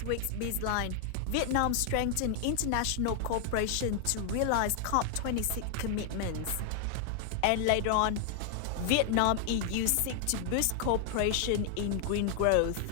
this week's Bizline, Vietnam strengthened international cooperation to realize COP26 commitments. And later on, Vietnam EU seek to boost cooperation in green growth.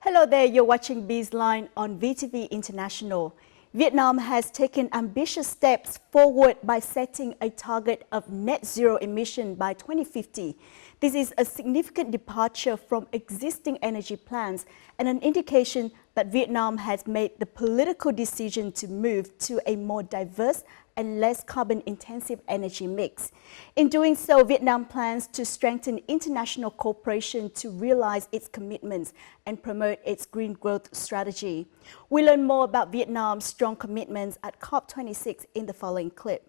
Hello there, you're watching Bizline on VTV International. Vietnam has taken ambitious steps forward by setting a target of net zero emission by 2050. This is a significant departure from existing energy plans and an indication that Vietnam has made the political decision to move to a more diverse and less carbon-intensive energy mix. In doing so, Vietnam plans to strengthen international cooperation to realize its commitments and promote its green growth strategy. We learn more about Vietnam's strong commitments at COP26 in the following clip.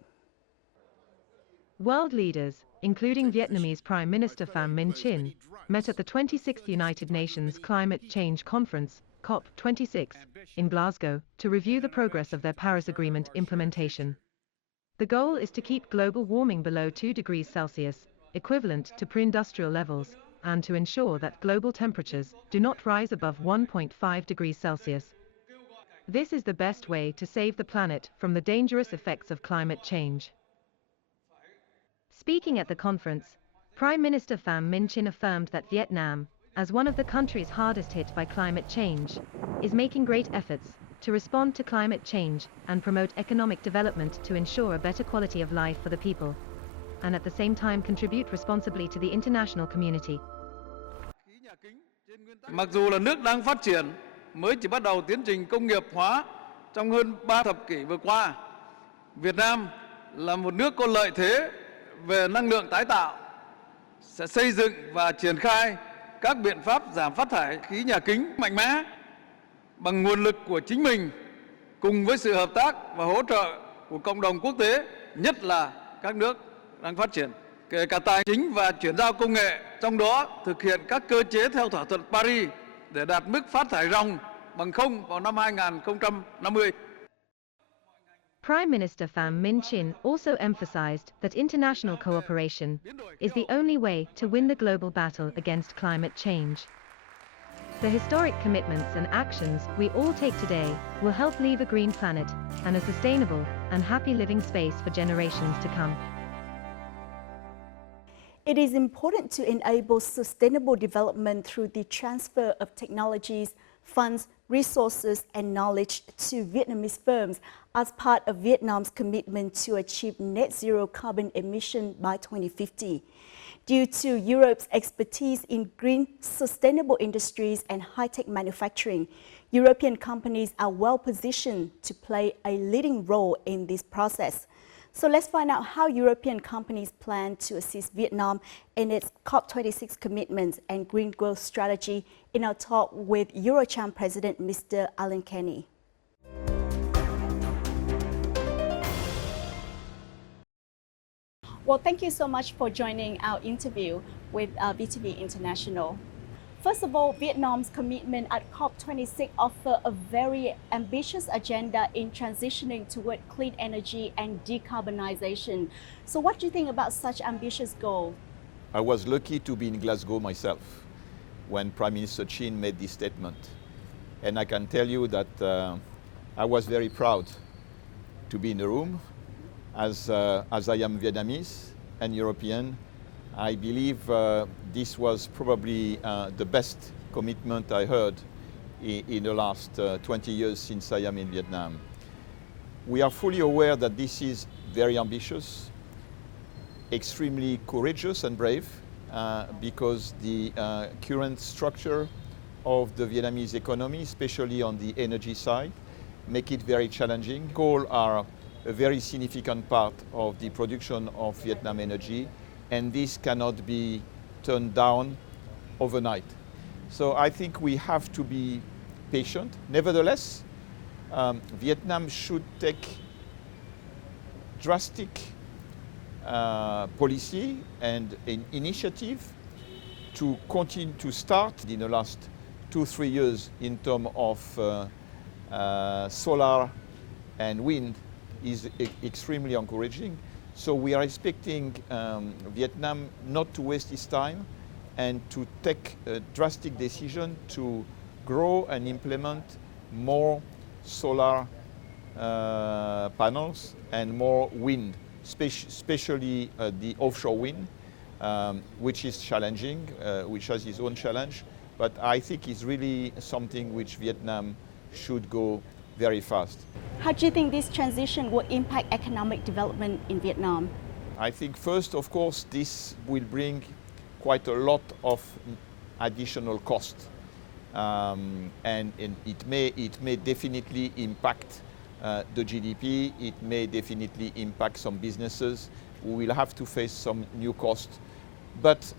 World leaders, including Vietnamese Prime Minister Pham Minh Chinh, met at the 26th United Nations Climate Change Conference, COP26, in Glasgow, to review the progress of their Paris Agreement implementation. The goal is to keep global warming below 2 degrees Celsius, equivalent to pre-industrial levels, and to ensure that global temperatures do not rise above 1.5 degrees Celsius. This is the best way to save the planet from the dangerous effects of climate change. Speaking at the conference, Prime Minister Pham Minh Chinh affirmed that Vietnam, as one of the countries hardest hit by climate change, is making great efforts to respond to climate change and promote economic development to ensure a better quality of life for the people, and at the same time contribute responsibly to the international community. Mặc dù là nước đang phát triển, mới chỉ bắt đầu tiến trình công nghiệp hóa trong hơn 3 thập kỷ vừa qua, Việt Nam là một nước có lợi thế về năng lượng tái tạo, sẽ xây dựng và triển khai các biện pháp giảm phát thải khí nhà kính mạnh mẽ bằng nguồn lực của chính mình, cùng với sự hợp tác và hỗ trợ của cộng đồng quốc tế, nhất là các nước đang phát triển, kể cả tài chính và chuyển giao công nghệ, trong đó thực hiện các cơ chế theo thỏa thuận Paris để đạt mức phát thải ròng bằng không vào năm 2050. Prime Minister Pham Minh Chinh also emphasized that international cooperation is the only way to win the global battle against climate change. The historic commitments and actions we all take today will help leave a green planet and a sustainable and happy living space for generations to come. It is important to enable sustainable development through the transfer of technologies, funds, resources, and knowledge to Vietnamese firms as part of Vietnam's commitment to achieve net zero carbon emission by 2050. Due to Europe's expertise in green, sustainable industries and high-tech manufacturing, European companies are well positioned to play a leading role in this process. So let's find out how European companies plan to assist Vietnam in its COP26 commitments and green growth strategy in our talk with Eurocham President Mr. Alan Kenny. Well, thank you so much for joining our interview with VTV International. First of all, Vietnam's commitment at COP26 offer a very ambitious agenda in transitioning toward clean energy and decarbonization. So what do you think about such ambitious goal? I was lucky to be in Glasgow myself when Prime Minister Chinh made this statement. And I can tell you that I was very proud to be in the room. As I am Vietnamese and European, I believe this was probably the best commitment I heard in the last 20 years since I am in Vietnam. We are fully aware that this is very ambitious, extremely courageous and brave, because the current structure of the Vietnamese economy, especially on the energy side, make it very challenging. Coal are a very significant part of the production of Vietnam energy, and this cannot be turned down overnight. So I think we have to be patient. Nevertheless, Vietnam should take drastic policy and an initiative to continue to start in the last 2-3 years in terms of solar and wind is extremely encouraging. So we are expecting Vietnam not to waste its time and to take a drastic decision to grow and implement more solar panels and more wind, especially the offshore wind, which is challenging, which has its own challenge. But I think it's really something which Vietnam should go very fast. How do you think this transition will impact economic development in Vietnam? I think first, of course, this will bring quite a lot of additional cost. And it may definitely impact the GDP, it may definitely impact some businesses who will have to face some new costs. But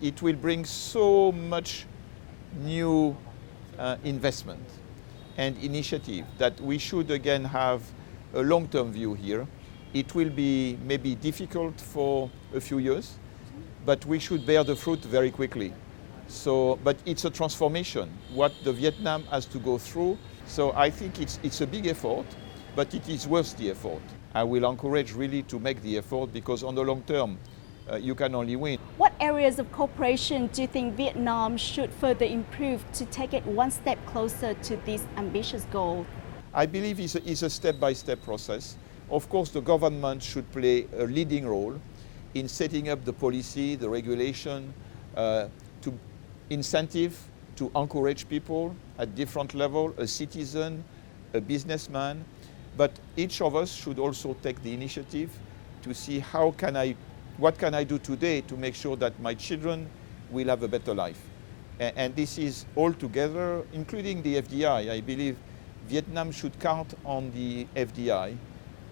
it will bring so much new investment and initiative that we should again have a long-term view here. It will be maybe difficult for a few years, but we should bear the fruit very quickly. So, but it's a transformation, what the Vietnam has to go through. So I think it's a big effort, but it is worth the effort. I will encourage really to make the effort because on the long term, you can only win. What areas of cooperation do you think Vietnam should further improve to take it one step closer to this ambitious goal? I believe it's a step-by-step process. Of course, the government should play a leading role in setting up the policy, the regulation, to incentive, to encourage people at different levels, a citizen, a businessman. But each of us should also take the initiative to see what can I do today to make sure that my children will have a better life. And this is all together, including the FDI. I believe Vietnam should count on the FDI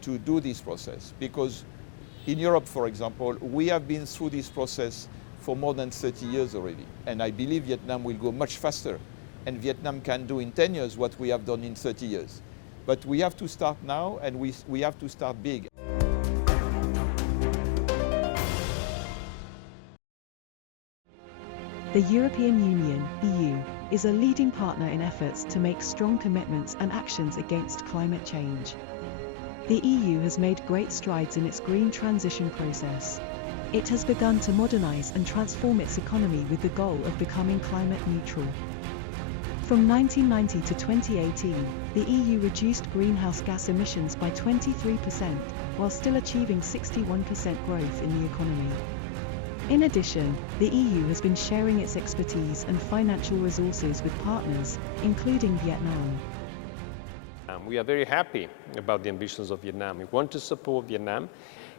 to do this process because in Europe, for example, we have been through this process for more than 30 years already. And I believe Vietnam will go much faster. And Vietnam can do in 10 years what we have done in 30 years. But we have to start now and we have to start big. The European Union, EU, is a leading partner in efforts to make strong commitments and actions against climate change. The EU has made great strides in its green transition process. It has begun to modernize and transform its economy with the goal of becoming climate neutral. From 1990 to 2018, the EU reduced greenhouse gas emissions by 23%, while still achieving 61% growth in the economy. In addition, the EU has been sharing its expertise and financial resources with partners, including Vietnam. We are very happy about the ambitions of Vietnam. We want to support Vietnam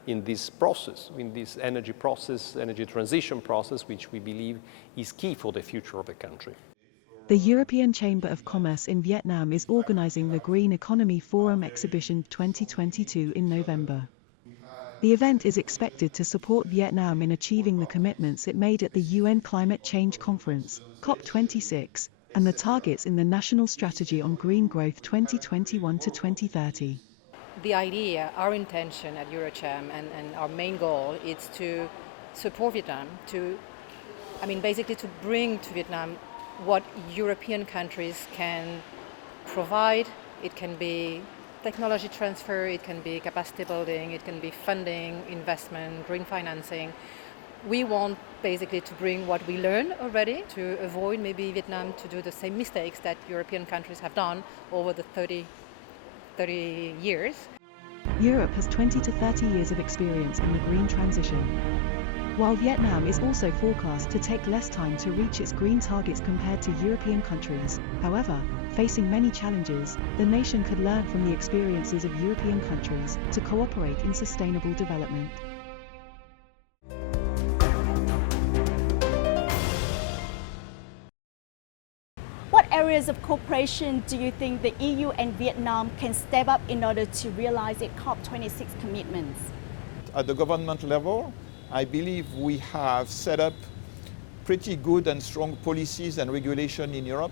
in this process, in this energy transition process, which we believe is key for the future of the country. The European Chamber of Commerce in Vietnam is organizing the Green Economy Forum Exhibition 2022 in November. The event is expected to support Vietnam in achieving the commitments it made at the UN Climate Change Conference, COP26, and the targets in the National Strategy on Green Growth 2021 to 2030. The idea, our intention at Eurocham and our main goal is to support Vietnam, basically to bring to Vietnam what European countries can provide. It can be technology transfer, it can be capacity building, it can be funding, investment, green financing. We want basically to bring what we learn already to avoid maybe Vietnam to do the same mistakes that European countries have done over the 30 years. Europe has 20 to 30 years of experience in the green transition. While Vietnam is also forecast to take less time to reach its green targets compared to European countries, however, facing many challenges, the nation could learn from the experiences of European countries to cooperate in sustainable development. What areas of cooperation do you think the EU and Vietnam can step up in order to realize its COP26 commitments? At the government level, I believe we have set up pretty good and strong policies and regulation in Europe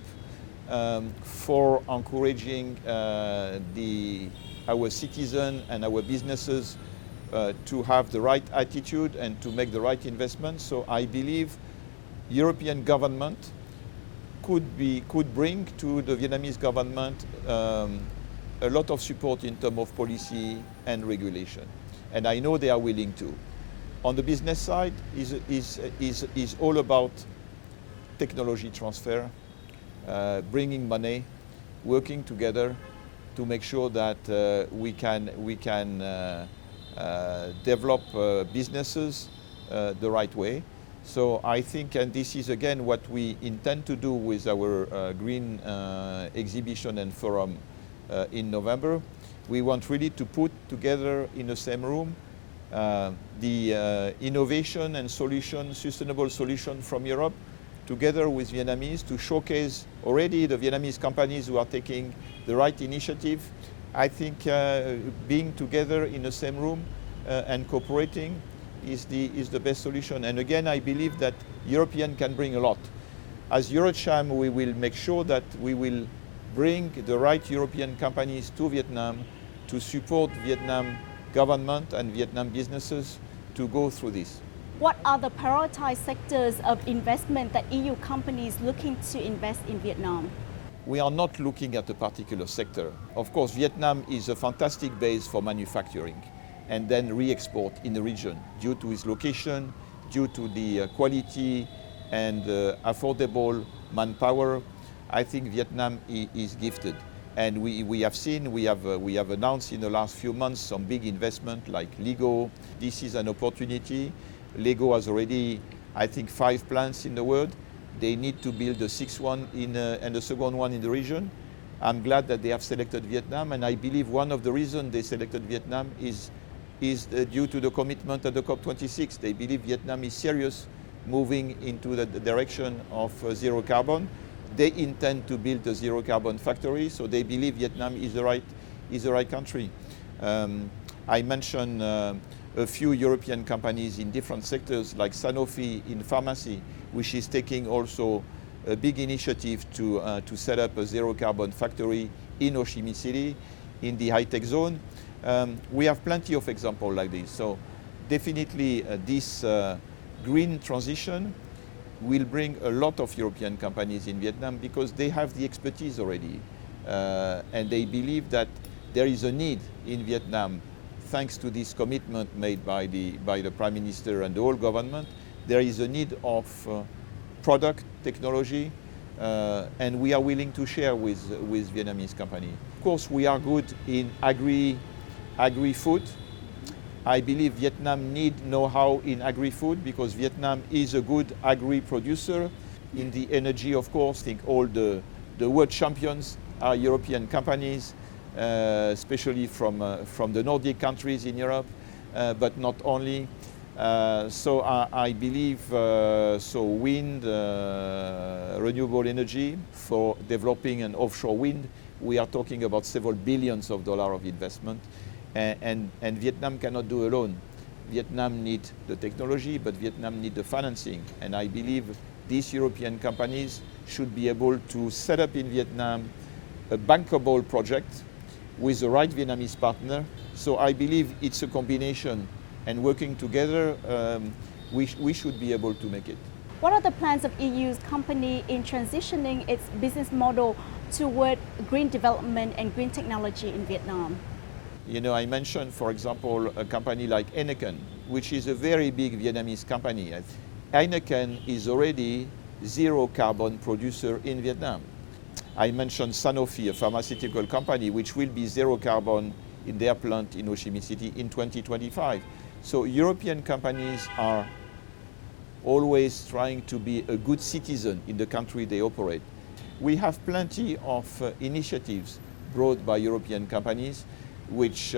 for encouraging our citizens and our businesses to have the right attitude and to make the right investments. So I believe European government could bring to the Vietnamese government a lot of support in terms of policy and regulation. And I know they are willing to. On the business side is all about technology transfer, bringing money, working together to make sure that we can develop businesses the right way. So I think, and this is again what we intend to do with our green exhibition and forum in November. We want really to put together in the same room the innovation and solution, sustainable solution from Europe, together with Vietnamese, to showcase already the Vietnamese companies who are taking the right initiative. I think being together in the same room and cooperating is the best solution. And again, I believe that European can bring a lot. As Eurocham, we will make sure that we will bring the right European companies to Vietnam to support Vietnam government and Vietnam businesses to go through this. What are the prioritized sectors of investment that EU companies looking to invest in Vietnam? We are not looking at a particular sector. Of course, Vietnam is a fantastic base for manufacturing and then re-export in the region due to its location, due to the quality and affordable manpower. I think Vietnam is gifted. And we have announced in the last few months some big investment like Lego. This is an opportunity. Lego has already, I think, 5 plants in the world. They need to build the 6th one and the second one in the region. I'm glad that they have selected Vietnam, and I believe one of the reasons they selected Vietnam is due to the commitment at the COP26. They believe Vietnam is serious, moving into the direction of zero carbon. They intend to build a zero carbon factory, so they believe Vietnam is the right country. I mentioned a few European companies in different sectors, like Sanofi in pharmacy, which is taking also a big initiative to set up a zero carbon factory in Ho Chi Minh City, in the high-tech zone. We have plenty of examples like this. So definitely this green transition will bring a lot of European companies in Vietnam because they have the expertise already. And they believe that there is a need in Vietnam, thanks to this commitment made by the Prime Minister and the whole government. There is a need of product technology, and we are willing to share with Vietnamese companies. Of course, we are good in agri-food. I believe Vietnam need know-how in agri-food because Vietnam is a good agri-producer. In the energy, of course, I think all the world champions are European companies, especially from the Nordic countries in Europe, but not only. So I believe wind, renewable energy, for developing an offshore wind, we are talking about several billions of dollars of investment. And Vietnam cannot do alone. Vietnam needs the technology, but Vietnam needs the financing. And I believe these European companies should be able to set up in Vietnam a bankable project with the right Vietnamese partner. So I believe it's a combination, and working together, we should be able to make it. What are the plans of EU's company in transitioning its business model toward green development and green technology in Vietnam? You know, I mentioned, for example, a company like Heineken, which is a very big Vietnamese company. Heineken is already zero carbon producer in Vietnam. I mentioned Sanofi, a pharmaceutical company, which will be zero carbon in their plant in Ho Chi Minh City in 2025. So European companies are always trying to be a good citizen in the country they operate. We have plenty of initiatives brought by European companies which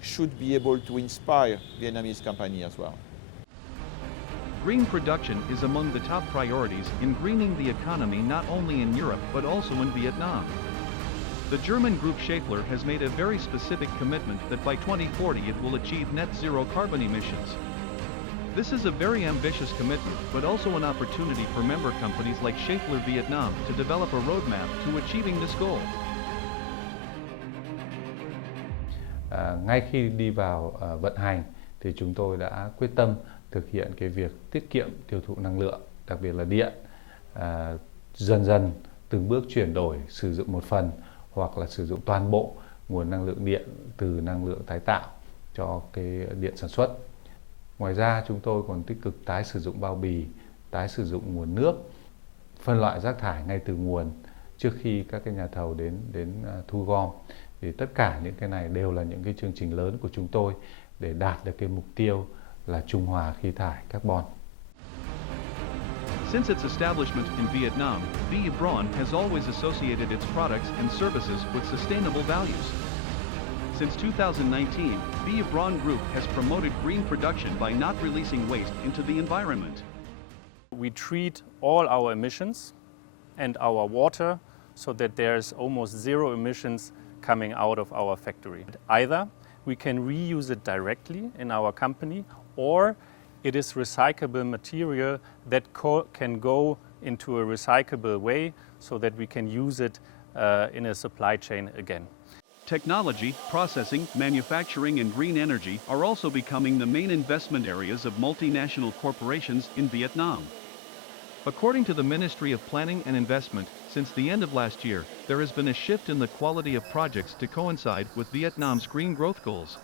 should be able to inspire Vietnamese companies as well. Green production is among the top priorities in greening the economy not only in Europe but also in Vietnam. The German group Schaeffler has made a very specific commitment that by 2040 it will achieve net zero carbon emissions. This is a very ambitious commitment, but also an opportunity for member companies like Schaeffler Vietnam to develop a roadmap to achieving this goal. Ngay khi đi vào vận hành thì chúng tôi đã quyết tâm thực hiện cái việc tiết kiệm tiêu thụ năng lượng, đặc biệt là điện, dần dần từng bước chuyển đổi sử dụng một phần hoặc là sử dụng toàn bộ nguồn năng lượng điện từ năng lượng tái tạo cho cái điện sản xuất. Ngoài ra chúng tôi còn tích cực tái sử dụng bao bì, tái sử dụng nguồn nước, phân loại rác thải ngay từ nguồn trước khi các cái nhà thầu đến thu gom. Thì tất cả những cái này đều là những cái chương trình lớn của chúng tôi để đạt được cái mục tiêu là trung hòa khí thải carbon. Since its establishment in Vietnam, Viet has always associated its products and services with sustainable values. Since 2019, Viet Group has promoted green production by not releasing waste into the environment. We treat all our emissions and our water so that there's almost zero emissions coming out of our factory. Either we can reuse it directly in our company, or it is recyclable material that can go into a recyclable way so that we can use it in a supply chain again. Technology, processing, manufacturing, and green energy are also becoming the main investment areas of multinational corporations in Vietnam. According to the Ministry of Planning and Investment, since the end of last year, there has been a shift in the quality of projects to coincide with Vietnam's green growth goals.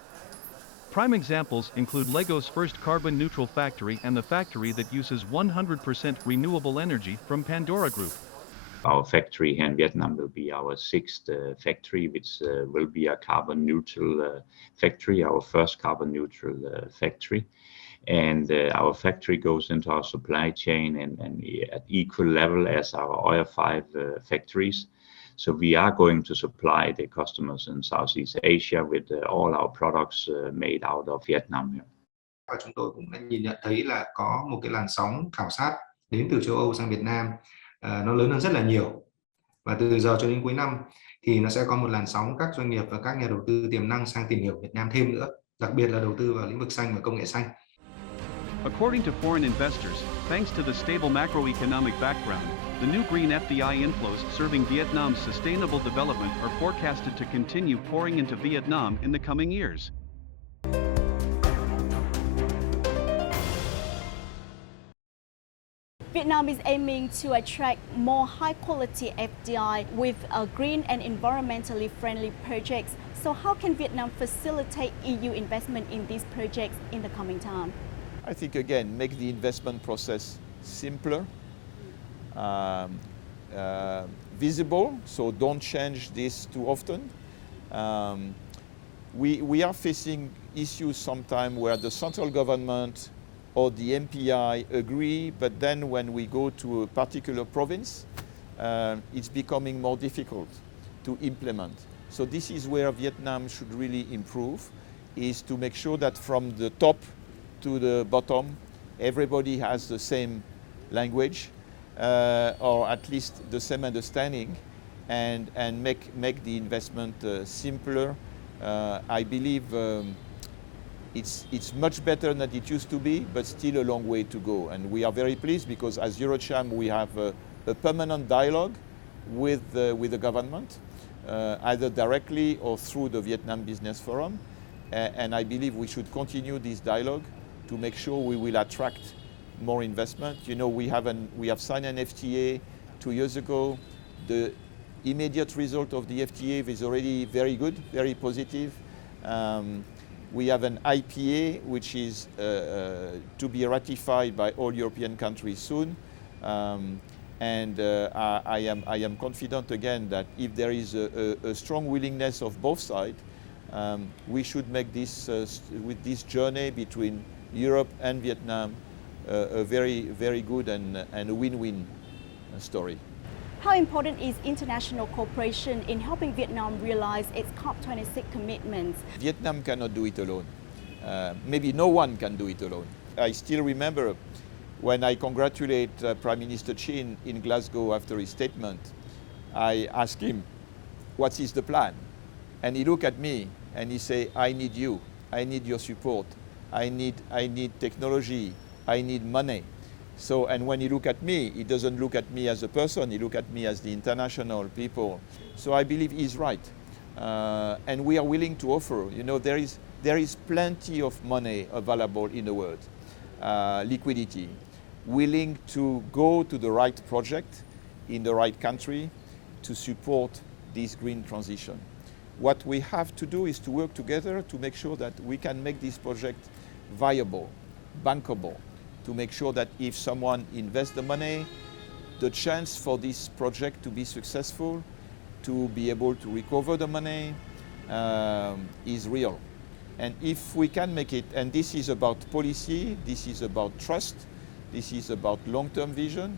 Prime examples include Lego's first carbon-neutral factory and the factory that uses 100% renewable energy from Pandora Group. Our factory here in Vietnam will be our sixth factory, which will be a carbon-neutral factory, our first carbon-neutral factory. And our factory goes into our supply chain and at equal level as our other 5 factories. So we are going to supply the customers in Southeast Asia with all our products made out of Vietnam. Và chúng tôi cũng đã nhìn nhận thấy là có một cái làn sóng khảo sát đến từ châu Âu sang Việt Nam nó lớn hơn rất là nhiều. Và từ giờ cho đến cuối năm thì nó sẽ có một làn sóng các doanh nghiệp và các nhà đầu tư tiềm năng sang tìm hiểu Việt Nam thêm nữa, đặc biệt là đầu tư vào lĩnh vực xanh và công nghệ xanh. According to foreign investors, thanks to the stable macroeconomic background, the new green FDI inflows serving Vietnam's sustainable development are forecasted to continue pouring into Vietnam in the coming years. Vietnam is aiming to attract more high-quality FDI with green and environmentally friendly projects. So how can Vietnam facilitate EU investment in these projects in the coming time? I think, again, make the investment process simpler, visible, so don't change this too often. We are facing issues sometimes where the central government or the MPI agree, but then when we go to a particular province, it's becoming more difficult to implement. So this is where Vietnam should really improve, is to make sure that from the top to the bottom, everybody has the same language, or at least the same understanding, and make the investment simpler. I believe it's much better than it used to be, but still a long way to go. And we are very pleased because as Eurocham we have a permanent dialogue with the government, either directly or through the Vietnam Business Forum. And I believe we should continue this dialogue to make sure we will attract more investment. You know, we have signed an FTA 2 years ago. The immediate result of the FTA is already very good, very positive. We have an IPA which is to be ratified by all European countries soon. And I am confident again that if there is a strong willingness of both sides, we should make this, with this journey between Europe and Vietnam, a very, very good and a win-win story. How important is international cooperation in helping Vietnam realize its COP26 commitments? Vietnam cannot do it alone. Maybe no one can do it alone. I still remember when I congratulate Prime Minister Chin in Glasgow after his statement, I asked him, what is the plan? And he looked at me and he said, I need you, I need your support, I need technology, I need money. So, and when he look at me, he doesn't look at me as a person, he look at me as the international people. So I believe he's right. And we are willing to offer, you know, there is plenty of money available in the world, liquidity, willing to go to the right project in the right country to support this green transition. What we have to do is to work together to make sure that we can make this project viable, bankable, to make sure that if someone invests the money, the chance for this project to be successful, to be able to recover the money, is real. And if we can make it, and this is about policy, this is about trust, this is about long-term vision,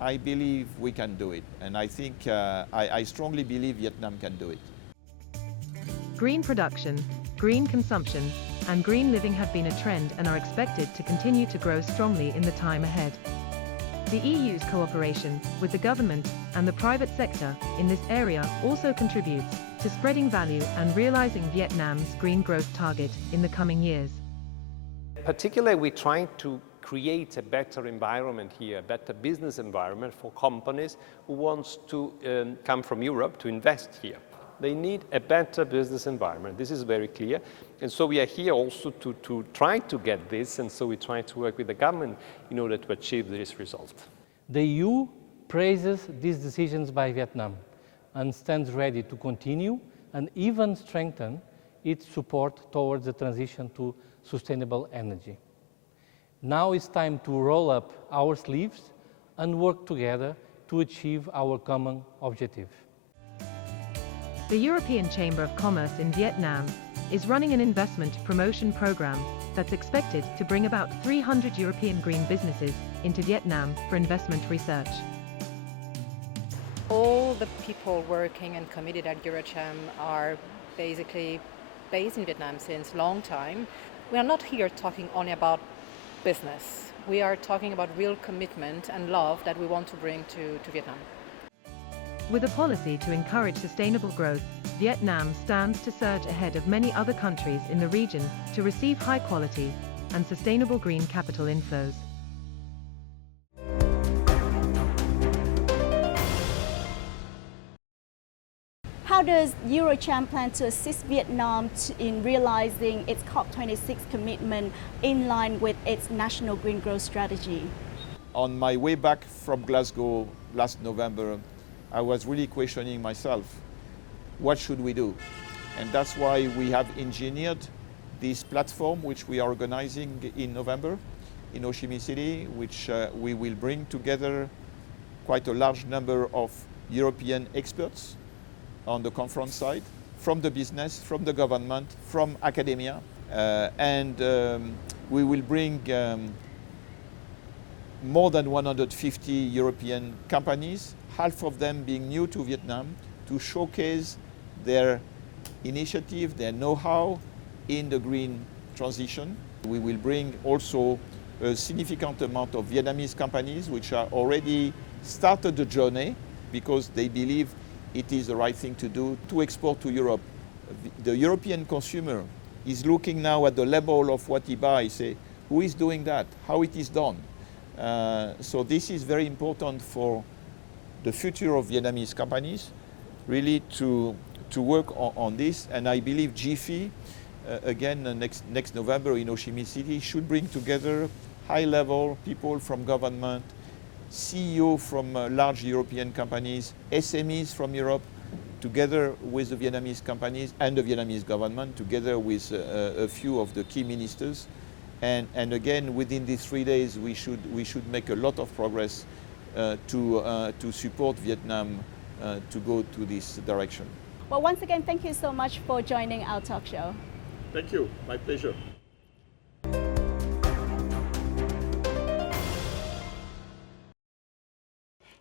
I believe we can do it. And I think, I strongly believe Vietnam can do it. Green production, green consumption, and green living have been a trend and are expected to continue to grow strongly in the time ahead. The EU's cooperation with the government and the private sector in this area also contributes to spreading value and realizing Vietnam's green growth target in the coming years. Particularly, we're trying to create a better environment here, a better business environment for companies who want to come from Europe to invest here. They need a better business environment. This is very clear. And so we are here also to try to get this, and so we try to work with the government in order to achieve this result. The EU praises these decisions by Vietnam and stands ready to continue and even strengthen its support towards the transition to sustainable energy. Now it's time to roll up our sleeves and work together to achieve our common objective. The European Chamber of Commerce in Vietnam is running an investment promotion program that's expected to bring about 300 European green businesses into Vietnam for investment research. All the people working and committed at EuroCham are basically based in Vietnam since a long time. We are not here talking only about business. We are talking about real commitment and love that we want to bring to Vietnam. With a policy to encourage sustainable growth, Vietnam stands to surge ahead of many other countries in the region to receive high quality and sustainable green capital inflows. How does EuroCham plan to assist Vietnam in realizing its COP26 commitment in line with its national green growth strategy? On my way back from Glasgow last November, I was really questioning myself, what should we do? And that's why we have engineered this platform which we are organizing in November in Ho Chi Minh City, which we will bring together quite a large number of European experts on the conference side, from the business, from the government, from academia, and we will bring more than 150 European companies, half of them being new to Vietnam, to showcase their initiative, their know-how in the green transition. We will bring also a significant amount of Vietnamese companies which are already started the journey because they believe it is the right thing to do to export to Europe. The European consumer is looking now at the level of what he buys, say, who is doing that, how it is done. So this is very important for the future of Vietnamese companies, really to work on this. And I believe GFI, again, next November in Ho Chi Minh City, should bring together high-level people from government, CEO from large European companies, SMEs from Europe, together with the Vietnamese companies and the Vietnamese government, together with a few of the key ministers. And again, within these 3 days, we should make a lot of progress to support Vietnam to go to this direction. Well, once again, thank you so much for joining our talk show. Thank you. My pleasure.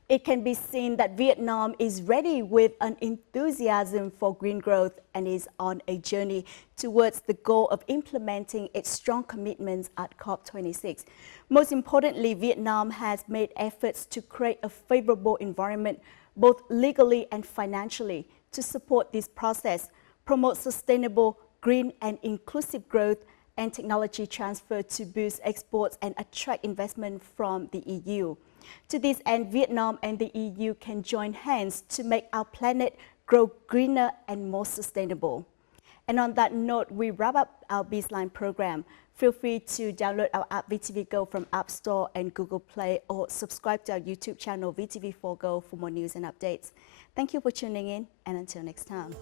It can be seen that Vietnam is ready with an enthusiasm for green growth and is on a journey towards the goal of implementing its strong commitments at COP26. Most importantly, Vietnam has made efforts to create a favorable environment, both legally and financially, to support this process, promote sustainable, green and inclusive growth and technology transfer to boost exports and attract investment from the EU. To this end, Vietnam and the EU can join hands to make our planet grow greener and more sustainable. And on that note, we wrap up our Bizline program. Feel free to download our app VTV Go from App Store and Google Play, or subscribe to our YouTube channel VTV4 Go for more news and updates. Thank you for tuning in, and until next time.